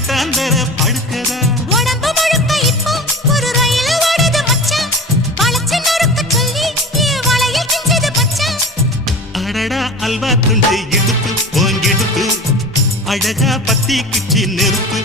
கட்டாந்தர படுக்கதா உடம்பு முழுக்க இப்போ ஒரு ரயில் ஓடுது மச்சான் வளைச்சு நறுக்க சொல்லி என் வளையல் கிஞ்சது மச்சான் அடடா அல்வா துண்டு இடுப்பு போங்கிடுப்பு அழகா பத்தி கிச்சி நெருப்பு